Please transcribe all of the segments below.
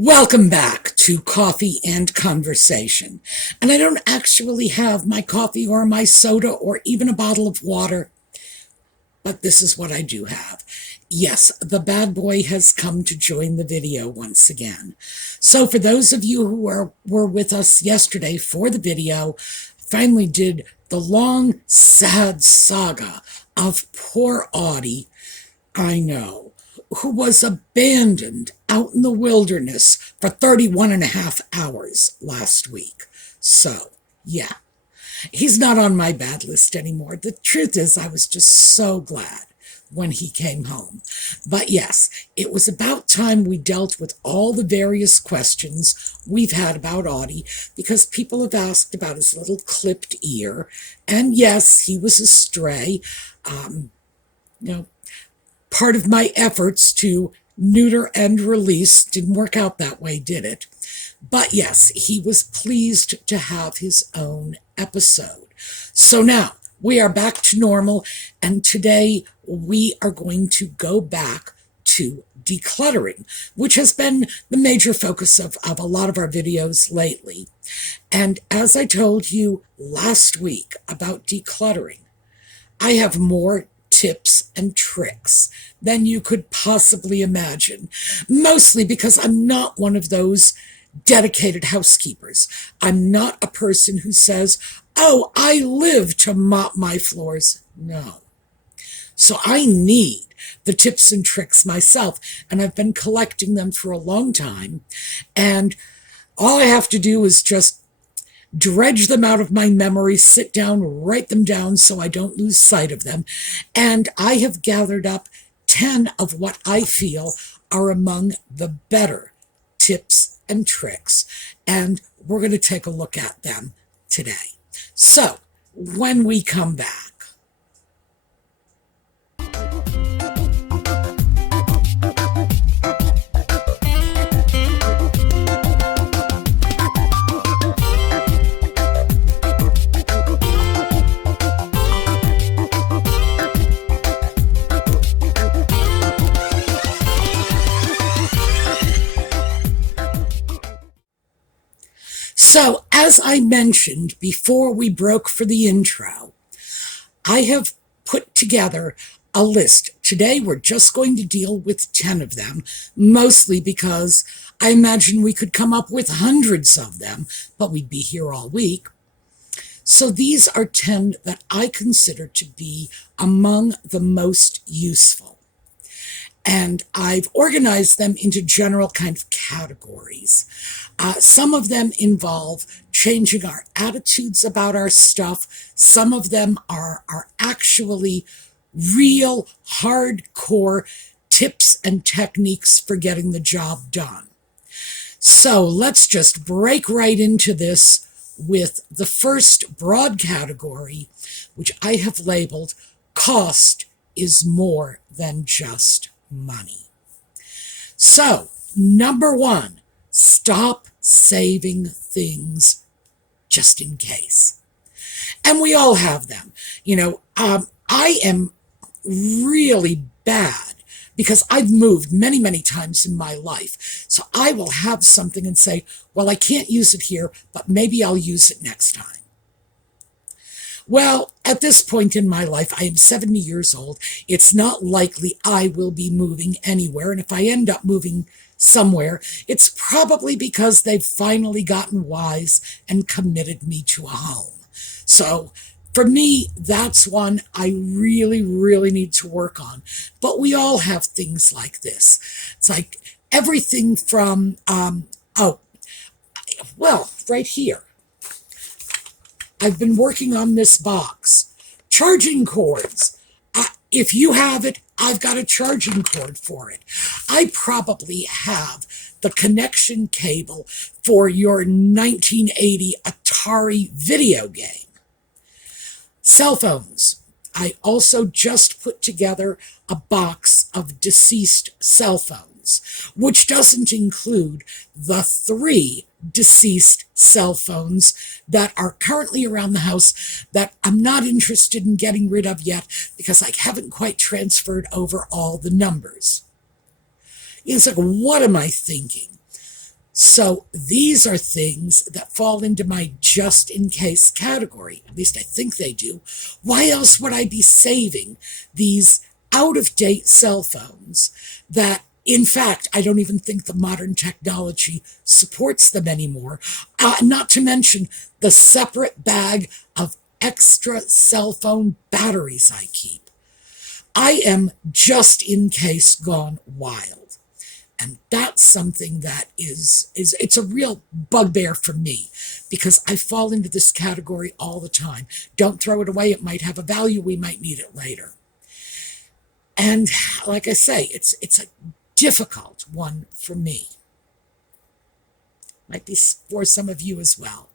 Welcome back to Coffee and Conversation. And I don't actually have my coffee or my soda or even a bottle of water, but this is what I do have. Yes, the bad boy has come to join the video once again. So for those of you who were with us yesterday for the video, finally did the long, sad saga of poor Audie, I know, who was abandoned out in the wilderness for 31 and a half hours last week. So, yeah, he's not on my bad list anymore. The truth is, I was just so glad when he came home. But yes, it was about time we dealt with all the various questions we've had about Audie, because people have asked about his little clipped ear. And yes, he was a stray. Part of my efforts to neuter and release didn't work out that way, did it? But yes, he was pleased to have his own episode. So now we are back to normal, and today we are going to go back to decluttering, which has been the major focus of a lot of our videos lately. And as I told you last week about decluttering, I have more tips and tricks than you could possibly imagine, mostly because I'm not one of those dedicated housekeepers. I'm not a person who says, oh, I live to mop my floors. No. So I need the tips and tricks myself, and I've been collecting them for a long time, and all I have to do is just dredge them out of my memory, sit down, write them down so I don't lose sight of them. And I have gathered up 10 of what I feel are among the better tips and tricks. And we're going to take a look at them today. So when we come back, so, as I mentioned before we broke for the intro, I have put together a list. Today, we're just going to deal with 10 of them, mostly because I imagine we could come up with hundreds of them, but we'd be here all week. So these are 10 that I consider to be among the most useful. And I've organized them into general kind of categories. Some of them involve changing our attitudes about our stuff. Some of them are actually real hardcore tips and techniques for getting the job done. So let's just break right into this with the first broad category, which I have labeled cost is more than just money. So, number one, stop saving things just in case. And we all have them. I am really bad because I've moved many, many times in my life. So I will have something and say, well, I can't use it here, but maybe I'll use it next time. Well, at this point in my life, I am 70 years old. It's not likely I will be moving anywhere. And if I end up moving somewhere, it's probably because they've finally gotten wise and committed me to a home. So for me, that's one I really, really need to work on. But we all have things like this. It's like everything from, right here. I've been working on this box. Charging cords. If you have it, I've got a charging cord for it. I probably have the connection cable for your 1980 Atari video game. Cell phones. I also just put together a box of deceased cell phones, which doesn't include the 3 deceased cell phones that are currently around the house that I'm not interested in getting rid of yet because I haven't quite transferred over all the numbers. It's like, what am I thinking? So these are things that fall into my just in case category. At least I think they do. Why else would I be saving these out of date cell phones that, in fact, I don't even think the modern technology supports them anymore? Not to mention the separate bag of extra cell phone batteries I keep. I am just in case gone wild. And that's something that it's a real bugbear for me, because I fall into this category all the time. Don't throw it away. It might have a value. We might need it later. And like I say, it's a difficult one for me. Might be for some of you as well.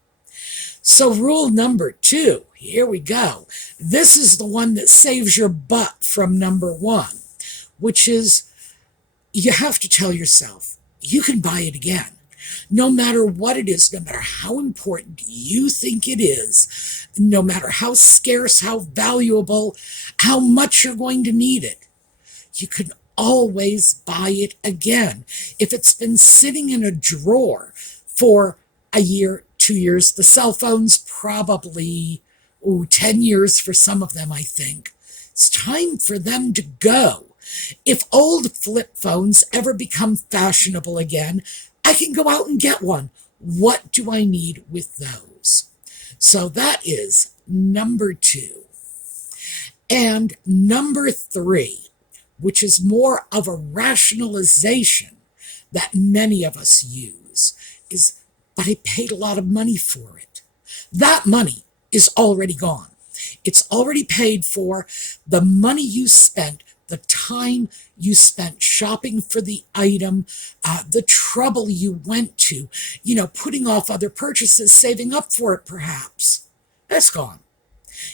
So rule number 2, here we go. This is the one that saves your butt from number 1, which is, you have to tell yourself, you can buy it again. No matter what it is, no matter how important you think it is, no matter how scarce, how valuable, how much you're going to need it, you can always buy it again. If it's been sitting in a drawer for a year, 2 years, the cell phone's probably 10 years for some of them, I think. It's time for them to go. If old flip phones ever become fashionable again, I can go out and get one. What do I need with those? So that is number 2. And number 3, which is more of a rationalization that many of us use, is, but I paid a lot of money for it. That money is already gone. It's already paid for. The money you spent, the time you spent shopping for the item, the trouble you went to, putting off other purchases, saving up for it perhaps, that's gone.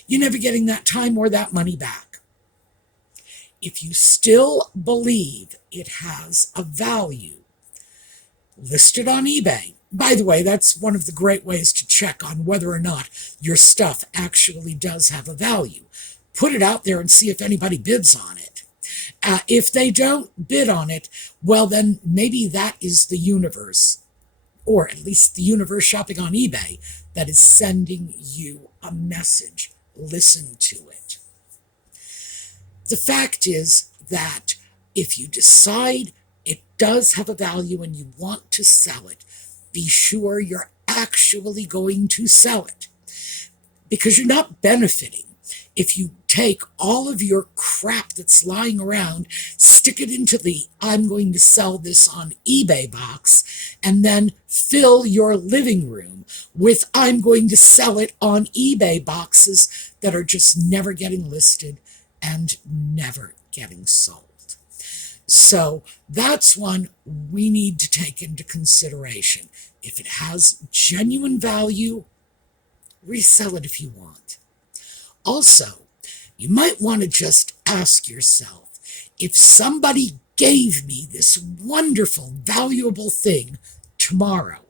You're never getting that time or that money back. If you still believe it has a value, list it on eBay. By the way, that's one of the great ways to check on whether or not your stuff actually does have a value. Put it out there and see if anybody bids on it. If they don't bid on it, well, then maybe that is the universe, or at least the universe shopping on eBay, that is sending you a message. Listen to it. The fact is that if you decide it does have a value and you want to sell it, be sure you're actually going to sell it, because you're not benefiting if you take all of your crap that's lying around, stick it into the I'm going to sell this on eBay box, and then fill your living room with I'm going to sell it on eBay boxes that are just never getting listed and never getting sold. So that's one we need to take into consideration. If it has genuine value, resell it if you want. Also, you might want to just ask yourself, if somebody gave me this wonderful, valuable thing tomorrow,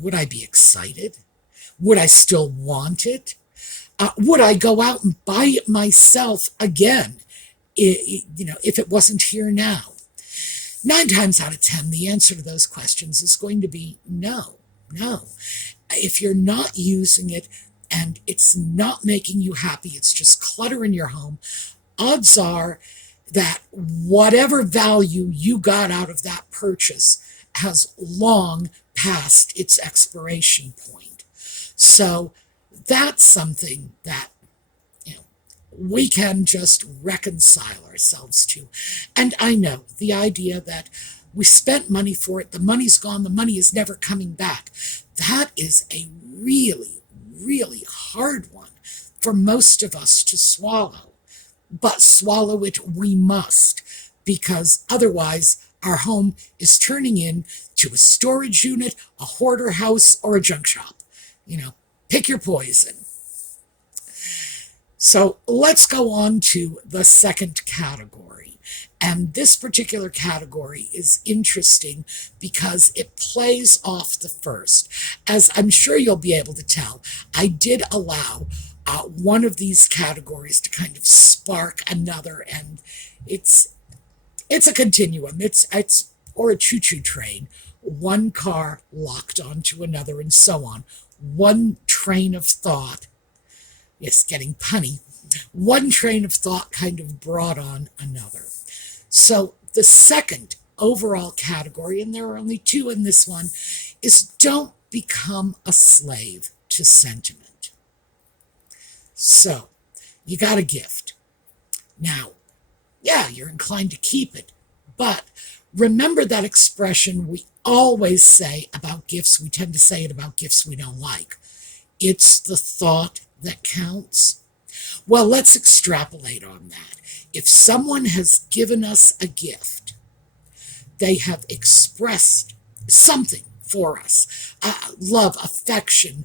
would I be excited? Would I still want it? Would I go out and buy it myself again, if it wasn't here now? 9 times out of 10, the answer to those questions is going to be no. If you're not using it, and it's not making you happy, it's just clutter in your home, odds are that whatever value you got out of that purchase has long passed its expiration point. So that's something that we can just reconcile ourselves to. And I know the idea that we spent money for it, the money's gone, the money is never coming back. That is a really hard one for most of us to swallow. But swallow it we must, because otherwise our home is turning into a storage unit, a hoarder house, or a junk shop. Pick your poison. So let's go on to the second category. And this particular category is interesting because it plays off the first. As I'm sure you'll be able to tell, I did allow one of these categories to kind of spark another, and it's a continuum. It's or a choo-choo train, one car locked onto another and so on. One train of thought, yes, getting punny, one train of thought kind of brought on another. So the second overall category, and there are only two in this one, is don't become a slave to sentiment. So you got a gift. Now, yeah, you're inclined to keep it, but remember that expression we always say about gifts. We tend to say it about gifts we don't like. It's the thought that counts. Well, let's extrapolate on that. If someone has given us a gift, they have expressed something for us, love, affection,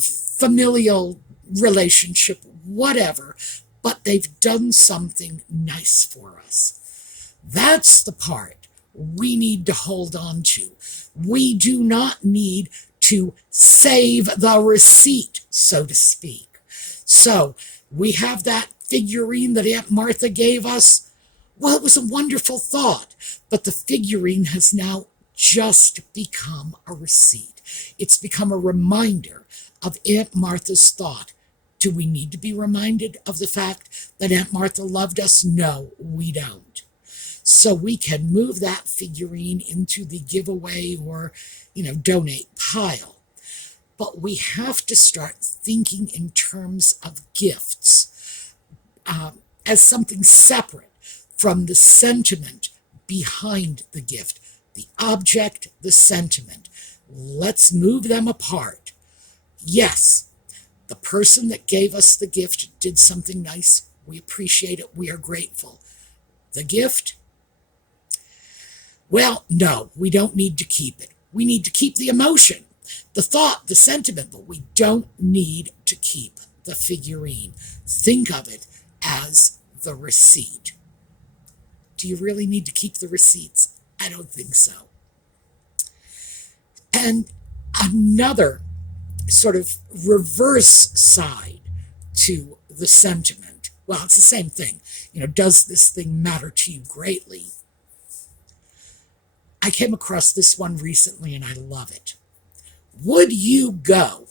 familial relationship, whatever, but they've done something nice for us. That's the part we need to hold on to. We do not need to save the receipt, so to speak. So we have that figurine that Aunt Martha gave us. Well, it was a wonderful thought, but the figurine has now just become a receipt. It's become a reminder of Aunt Martha's thought. Do we need to be reminded of the fact that Aunt Martha loved us? No, we don't. So we can move that figurine into the giveaway or, donate pile. But we have to start thinking in terms of gifts as something separate from the sentiment behind the gift. The object, the sentiment. Let's move them apart. Yes, the person that gave us the gift did something nice. We appreciate it. We are grateful. The gift? Well, no, we don't need to keep it. We need to keep the emotion, the thought, the sentiment, but we don't need to keep the figurine. Think of it as the receipt. Do you really need to keep the receipts? I don't think so. And another sort of reverse side to the sentiment, well, it's the same thing. Does this thing matter to you greatly? I came across this one recently and I love it. Would you go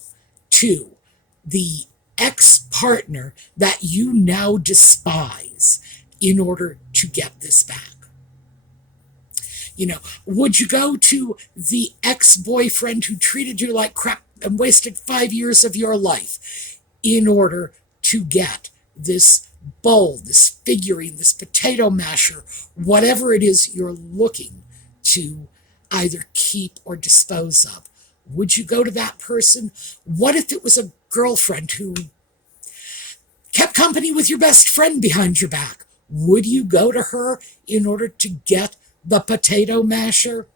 to the ex-partner that you now despise in order to get this back? Would you go to the ex-boyfriend who treated you like crap and wasted 5 years of your life in order to get this bowl, this figurine, this potato masher, whatever it is you're looking to either keep or dispose of? Would you go to that person? What if it was a girlfriend who kept company with your best friend behind your back? Would you go to her in order to get the potato masher?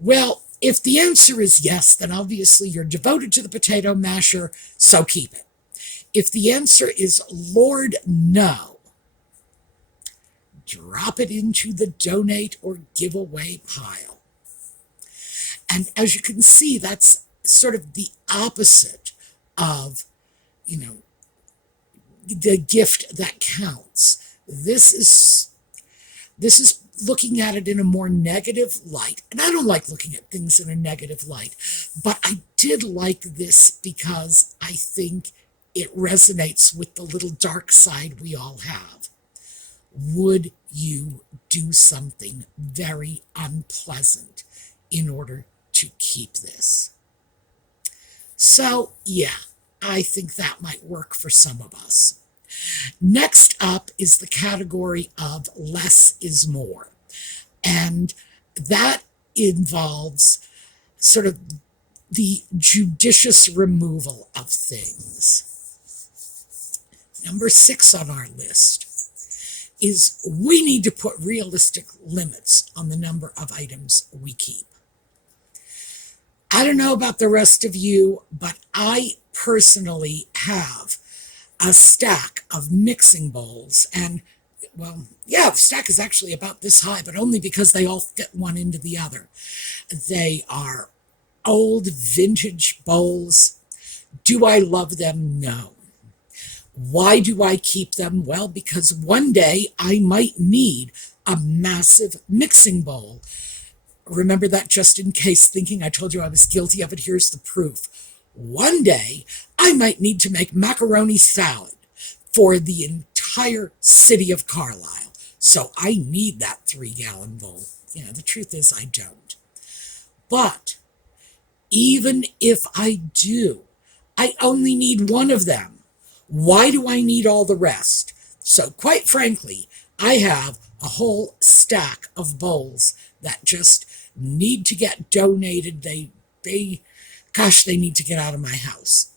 Well, if the answer is yes, then obviously you're devoted to the potato masher, so keep it. If the answer is Lord, no, drop it into the donate or giveaway pile. And as you can see, that's sort of the opposite of, the gift that counts. This is looking at it in a more negative light. And I don't like looking at things in a negative light, but I did like this because I think it resonates with the little dark side we all have. Would you do something very unpleasant in order to keep this? So, yeah, I think that might work for some of us. Next up is the category of less is more. And that involves sort of the judicious removal of things. Number 6 on our list is we need to put realistic limits on the number of items we keep. I don't know about the rest of you, but I personally have a stack of mixing bowls, and well, yeah, the stack is actually about this high, but only because they all fit one into the other. They are old vintage bowls. Do I love them? No. Why do I keep them? Well, because one day I might need a massive mixing bowl. Remember that just in case thinking I told you I was guilty of it? Here's the proof. One day, I might need to make macaroni salad for the entire city of Carlisle. So I need that 3-gallon bowl. Yeah, the truth is I don't. But even if I do, I only need one of them. Why do I need all the rest? So quite frankly, I have a whole stack of bowls that just need to get donated. They need to get out of my house.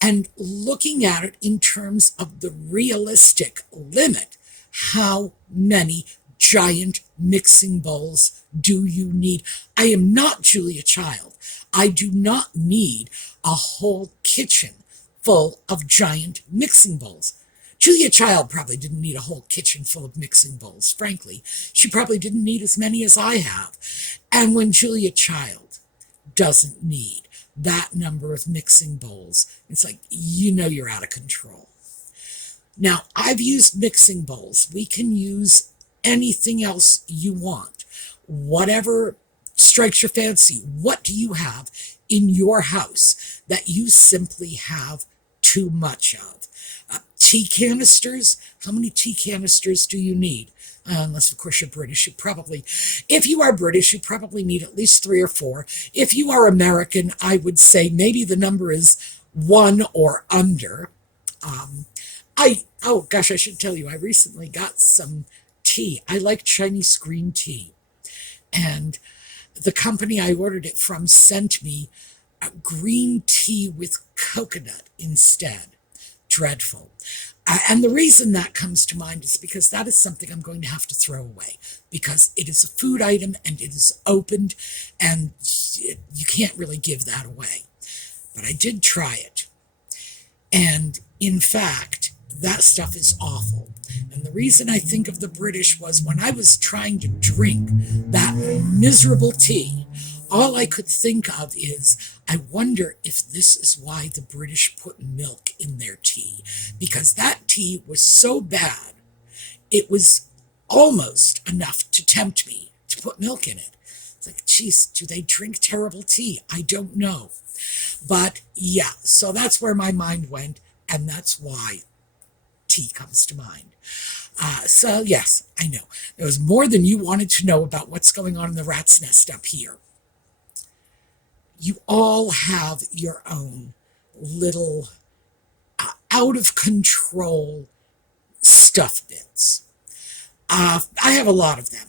And looking at it in terms of the realistic limit, how many giant mixing bowls do you need? I am not Julia Child. I do not need a whole kitchen full of giant mixing bowls. Julia Child probably didn't need a whole kitchen full of mixing bowls, frankly. She probably didn't need as many as I have. And when Julia Child doesn't need that number of mixing bowls, it's like, you're out of control. Now, I've used mixing bowls. We can use anything else you want. Whatever strikes your fancy. What do you have in your house that you simply have too much of? Tea canisters? How many tea canisters do you need? Unless, of course, you're British. If you are British, you probably need at least 3 or 4. If you are American, I would say maybe the number is 1 or under. I should tell you, I recently got some tea. I like Chinese green tea. And the company I ordered it from sent me a green tea with coconut instead. Dreadful. And the reason that comes to mind is because that is something I'm going to have to throw away, because it is a food item and it is opened and you can't really give that away. But I did try it. And in fact, that stuff is awful. And the reason I think of the British was when I was trying to drink that miserable tea, all I could think of is, I wonder if this is why the British put milk in their tea. Because that tea was so bad, it was almost enough to tempt me to put milk in it. It's like, geez, do they drink terrible tea? I don't know. But yeah, so that's where my mind went, and that's why tea comes to mind. So yes, I know. There was more than you wanted to know about what's going on in the rat's nest up here. You all have your own little out of control stuff bits. I have a lot of them.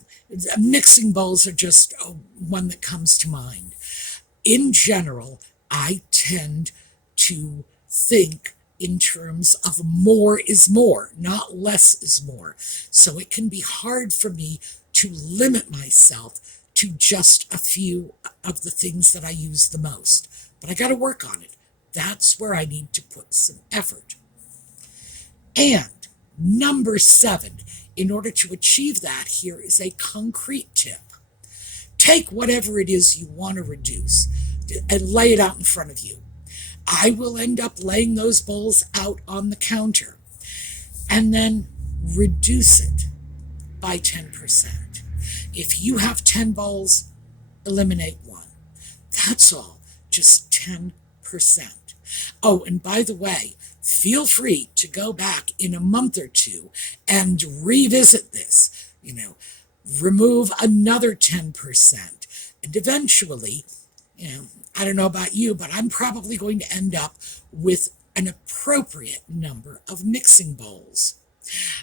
Mixing bowls are just one that comes to mind. In general, I tend to think in terms of more is more, not less is more. So it can be hard for me to limit myself to just a few of the things that I use the most. But I got to work on it. That's where I need to put some effort. And number 7, in order to achieve that, here is a concrete tip. Take whatever it is you want to reduce and lay it out in front of you. I will end up laying those bowls out on the counter and then reduce it by 10%. If you have 10 bowls, eliminate 1. That's all, just 10%. Oh, and by the way, feel free to go back in a month or 2 and revisit this, remove another 10%. And eventually, I don't know about you, but I'm probably going to end up with an appropriate number of mixing bowls.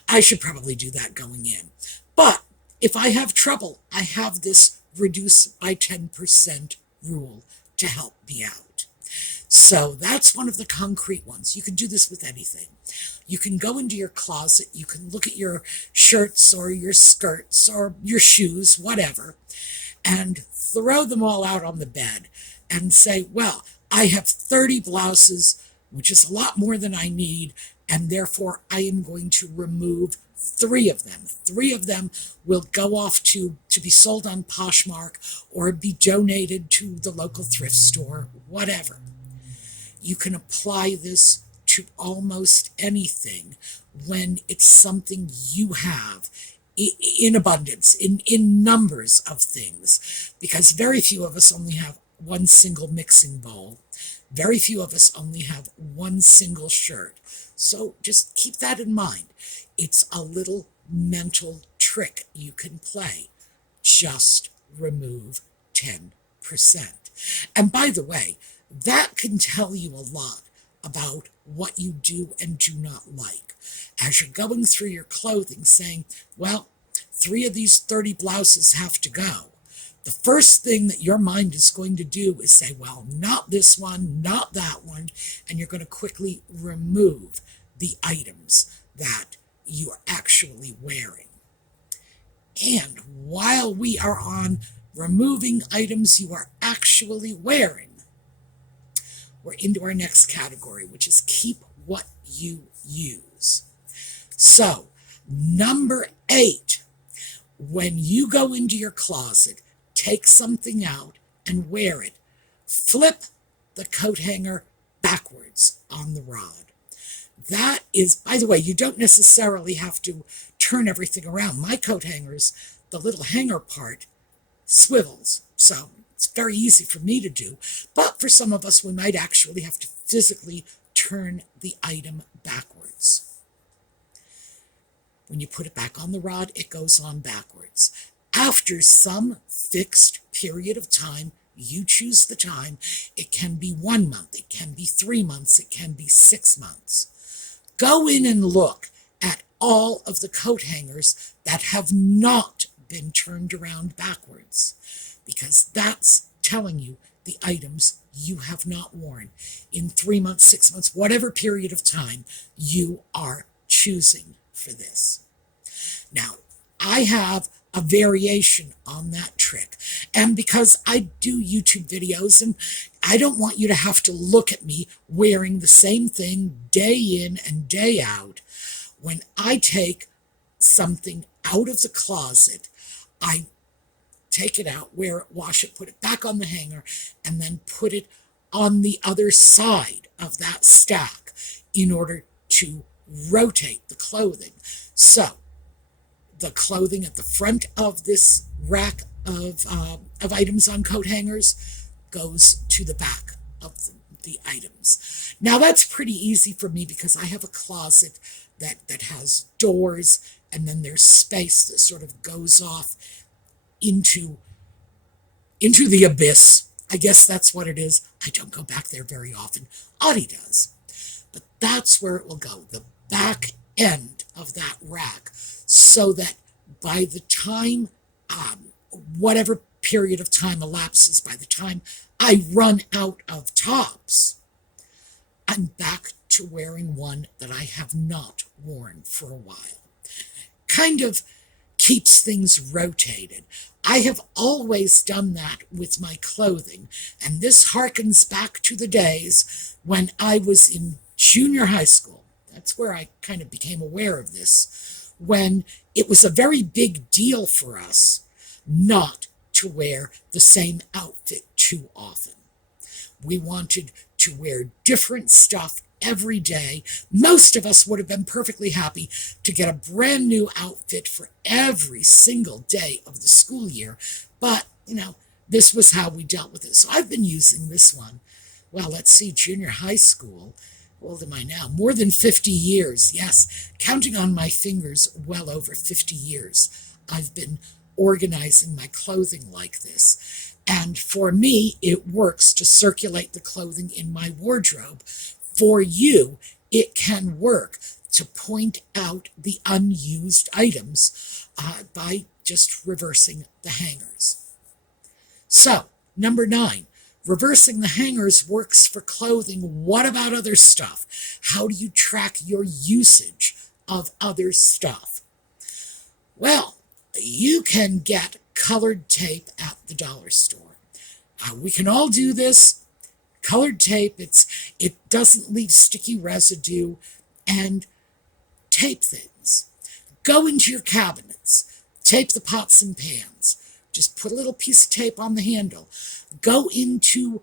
I should probably do that going in. But if I have trouble, I have this reduce by 10% rule to help me out. So that's one of the concrete ones. You can do this with anything. You can go into your closet, you can look at your shirts or your skirts or your shoes, whatever, and throw them all out on the bed and say, well, I have 30 blouses, which is a lot more than I need, and therefore I am going to remove 3 of them. 3 of them will go off to be sold on Poshmark or be donated to the local thrift store, whatever. You can apply this to almost anything when it's something you have in abundance, in numbers of things, because very few of us only have one single mixing bowl. Very few of us only have one single shirt. So just keep that in mind. It's a little mental trick you can play. Just remove 10%. And by the way, that can tell you a lot about what you do and do not like. As you're going through your clothing saying, well, 3 of these 30 blouses have to go, the first thing that your mind is going to do is say, well, not this one, not that one, and you're going to quickly remove the items that you are actually wearing. And while we are on removing items you are actually wearing, we're into our next category, which is keep what you use. So, number 8, when you go into your closet, take something out and wear it. Flip the coat hanger backwards on the rod. That is, by the way, you don't necessarily have to turn everything around. My coat hangers, the little hanger part swivels, so it's very easy for me to do. But for some of us, we might actually have to physically turn the item backwards. When you put it back on the rod, it goes on backwards. After some fixed period of time, you choose the time. It can be 1 month, it can be 3 months, it can be 6 months. Go in and look at all of the coat hangers that have not been turned around backwards, because that's telling you the items you have not worn in 3 months, 6 months, whatever period of time you are choosing for this. Now, I have a variation on that trick, and because I do YouTube videos and I don't want you to have to look at me wearing the same thing day in and day out, when I take something out of the closet, I take it out, wear it, wash it, put it back on the hanger, and then put it on the other side of that stack in order to rotate the clothing. So the clothing at the front of this rack of items on coat hangers goes to the back of the items. Now that's pretty easy for me because I have a closet that has doors, and then there's space that sort of goes off into the abyss. I guess that's what it is. I don't go back there very often. Audie does. But that's where it will go, the back end of that rack, so that by the time, whatever period of time elapses, by the time I run out of tops, I'm back to wearing one that I have not worn for a while. Kind of keeps things rotated. I have always done that with my clothing, and this harkens back to the days when I was in junior high school. That's where I kind of became aware of this, when it was a very big deal for us not to wear the same outfit too often. We wanted to wear different stuff every day. Most of us would have been perfectly happy to get a brand new outfit for every single day of the school year, but, this was how we dealt with it. So I've been using this one, well, let's see, junior high school. How old am I now? More than 50 years. Yes, counting on my fingers, well over 50 years. I've been organizing my clothing like this. And for me, it works to circulate the clothing in my wardrobe. For you, it can work to point out the unused items by just reversing the hangers. So, number 9. Reversing the hangers works for clothing. What about other stuff? How do you track your usage of other stuff? Well, you can get colored tape at the dollar store. We can all do this. Colored tape, it doesn't leave sticky residue, and tape things. Go into your cabinets. Tape the pots and pans. Just put a little piece of tape on the handle. Go into,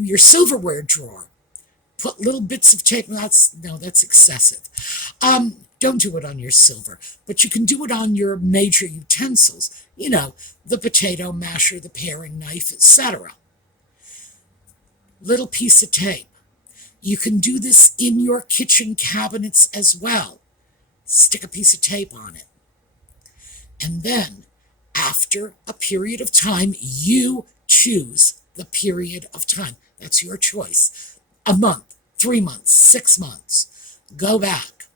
your silverware drawer. Put little bits of tape. That's excessive. Don't do it on your silver, but you can do it on your major utensils, the potato masher, the paring knife, etc. Little piece of tape. You can do this in your kitchen cabinets as well. Stick a piece of tape on it. And then, after a period of time, you choose the period of time. That's your choice. A month, 3 months, 6 months. Go back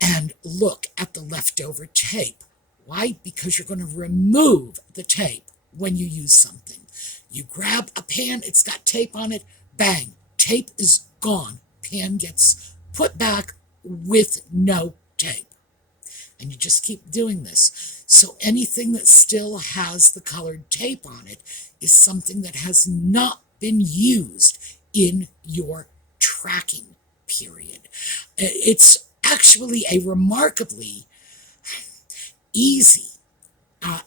and look at the leftover tape. Why? Because you're going to remove the tape when you use something. You grab a pan, it's got tape on it, bang, tape is gone. Pan gets put back with no tape. And you just keep doing this. So anything that still has the colored tape on it is something that has not been used in your tracking period. It's actually a remarkably easy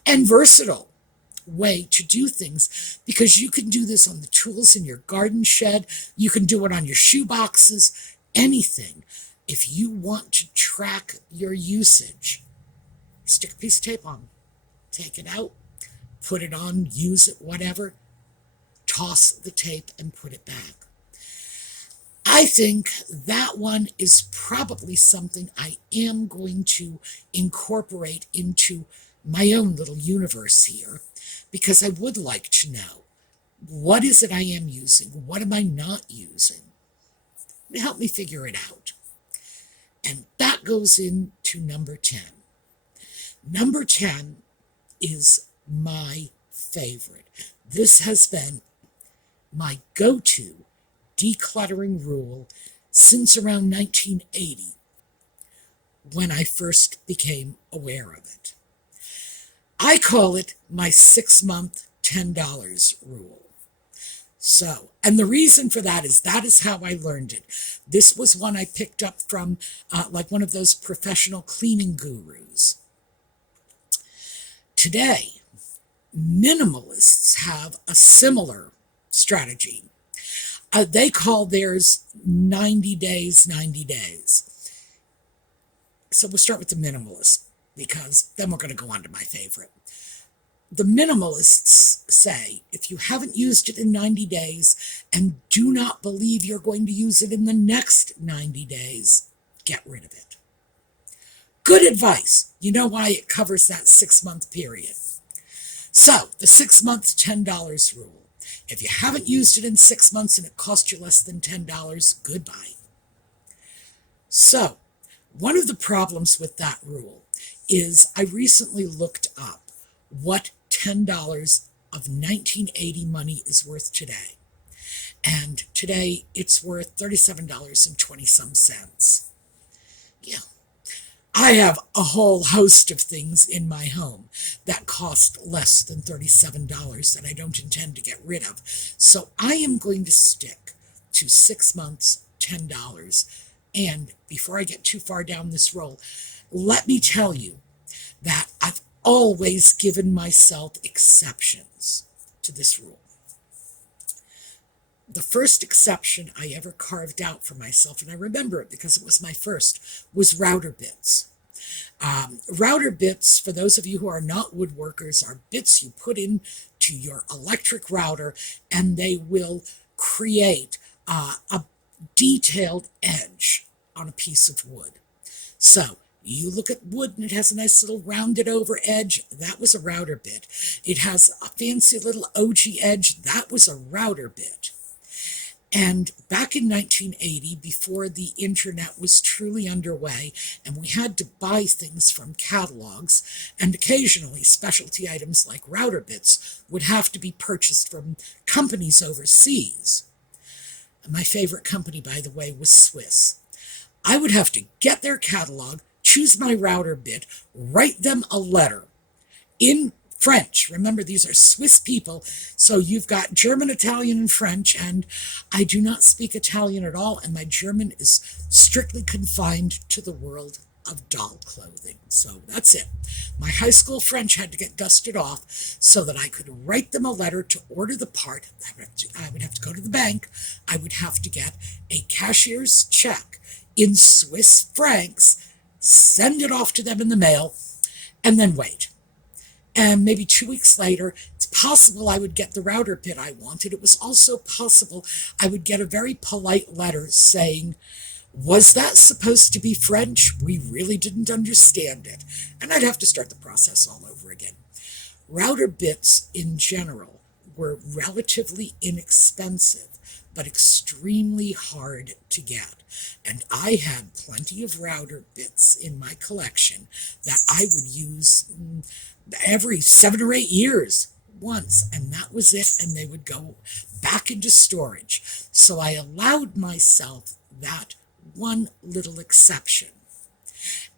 and versatile way to do things, because you can do this on the tools in your garden shed. You can do it on your shoe boxes, anything. If you want to track your usage, stick a piece of tape on, take it out, put it on, use it, whatever, toss the tape and put it back. I think that one is probably something I am going to incorporate into my own little universe here, because I would like to know, what is it I am using? What am I not using? Help me figure it out. And that goes into number 10. Number 10 is my favorite. This has been my go-to decluttering rule since around 1980, when I first became aware of it. I call it my 6-month $10 rule. So, and the reason for that is how I learned it. This was one I picked up from like one of those professional cleaning gurus. Today, minimalists have a similar strategy. They call theirs 90 days, 90 days. So we'll start with the minimalist, because then we're going to go on to my favorite. The minimalists say, if you haven't used it in 90 days and do not believe you're going to use it in the next 90 days, get rid of it. Good advice. You know why? It covers that 6-month period. So, the 6-month $10 rule. If you haven't used it in 6 months and it cost you less than $10, goodbye. So, one of the problems with that rule is I recently looked up what $10 of 1980 money is worth today. And today it's worth $37.20. Yeah. I have a whole host of things in my home that cost less than $37 that I don't intend to get rid of. So I am going to stick to 6 months, $10. And before I get too far down this road, let me tell you that I've always given myself exceptions to this rule. The first exception I ever carved out for myself, and I remember it because it was my first, was router bits. Router bits, for those of you who are not woodworkers, are bits you put into your electric router, and they will create a detailed edge on a piece of wood. So you look at wood and it has a nice little rounded over edge. That was a router bit. It has a fancy little ogee edge. That was a router bit. And back in 1980, before the internet was truly underway, and we had to buy things from catalogs, and occasionally specialty items like router bits would have to be purchased from companies overseas. My favorite company, by the way, was Swiss. I would have to get their catalog, choose my router bit, write them a letter in French. Remember, these are Swiss people, so you've got German, Italian, and French, and I do not speak Italian at all, and my German is strictly confined to the world of doll clothing. So that's it. My high school French had to get dusted off so that I could write them a letter to order the part. I would have to go to the bank. I would have to get a cashier's check in Swiss francs, send it off to them in the mail, and then wait. And maybe 2 weeks later, it's possible I would get the router bit I wanted. It was also possible I would get a very polite letter saying, was that supposed to be French? We really didn't understand it. And I'd have to start the process all over again. Router bits in general were relatively inexpensive, but extremely hard to get. And I had plenty of router bits in my collection that I would use every 7 or 8 years once, and that was it, and they would go back into storage. So I allowed myself that one little exception.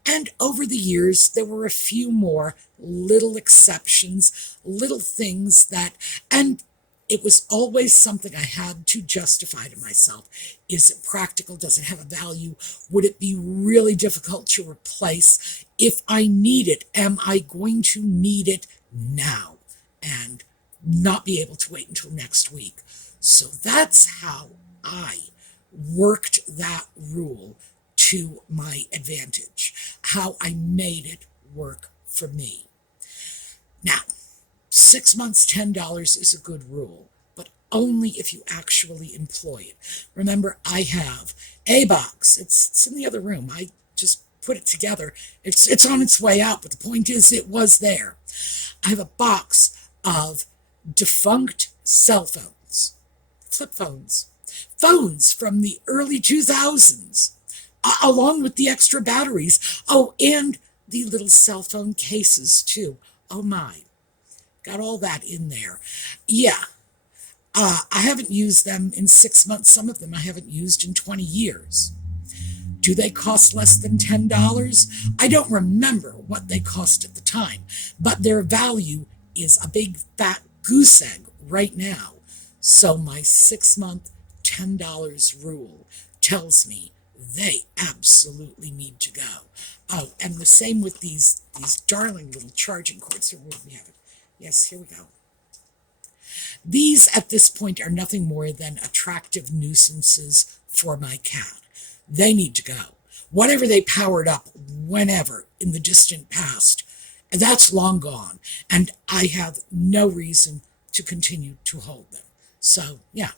And over the years, there were a few more little exceptions, little things that, and it was always something I had to justify to myself. Is it practical? Does it have a value? Would it be really difficult to replace? If I need it, am I going to need it now and not be able to wait until next week? So that's how I worked that rule to my advantage, how I made it work for me. Now, 6 months, $10 is a good rule, but only if you actually employ it. Remember, I have a box. It's in the other room. I just put it together. It's on its way out, but the point is it was there. I have a box of defunct cell phones, flip phones, phones from the early 2000s, along with the extra batteries. Oh, and the little cell phone cases, too. Oh, my. Got all that in there. Yeah. I haven't used them in 6 months. Some of them I haven't used in 20 years. Do they cost less than $10? I don't remember what they cost at the time, but their value is a big fat goose egg right now. So my 6 month, $10 rule tells me they absolutely need to go. Oh, and the same with these darling little charging cords. Here, where do we have it? Yes, here we go. These, at this point, are nothing more than attractive nuisances for my cat. They need to go. Whatever they powered up whenever in the distant past, that's long gone. And I have no reason to continue to hold them. So, yeah,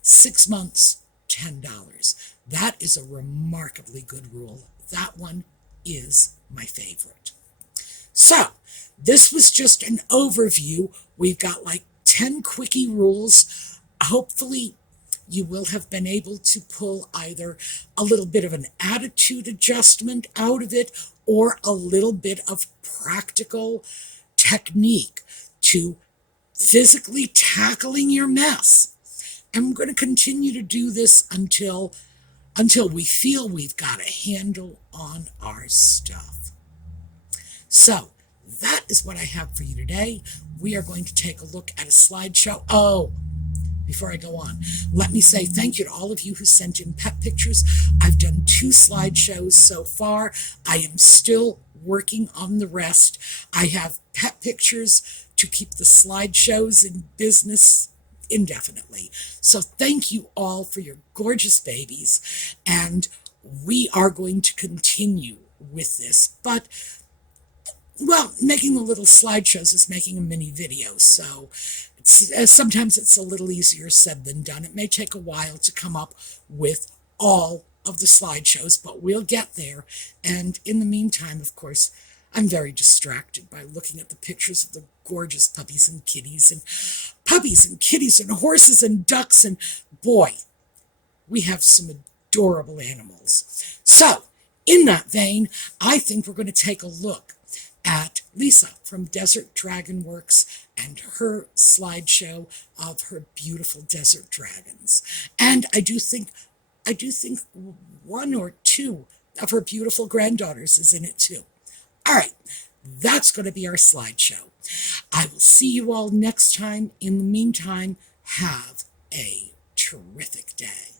6 months, $10. That is a remarkably good rule. That one is my favorite. So, this was just an overview. We've got like 10 quickie rules. Hopefully, you will have been able to pull either a little bit of an attitude adjustment out of it or a little bit of practical technique to physically tackling your mess. And we're going to continue to do this until we feel we've got a handle on our stuff. So, that is what I have for you today. We are going to take a look at a slideshow. Oh, before I go on, let me say thank you to all of you who sent in pet pictures. I've done 2 slideshows so far. I am still working on the rest. I have pet pictures to keep the slideshows in business indefinitely. So thank you all for your gorgeous babies. And we are going to continue with this. But well, making the little slideshows is making a mini video, so sometimes it's a little easier said than done. It may take a while to come up with all of the slideshows, but we'll get there. And in the meantime, of course, I'm very distracted by looking at the pictures of the gorgeous puppies and kitties and horses and ducks, and boy, we have some adorable animals. So, in that vein, I think we're going to take a look at Lisa from DesertDragonworks and her slideshow of her beautiful desert dragons. And I do think 1 or 2 of her beautiful granddaughters is in it too. All right, that's going to be our slideshow. I will see you all next time. In the meantime, have a terrific day.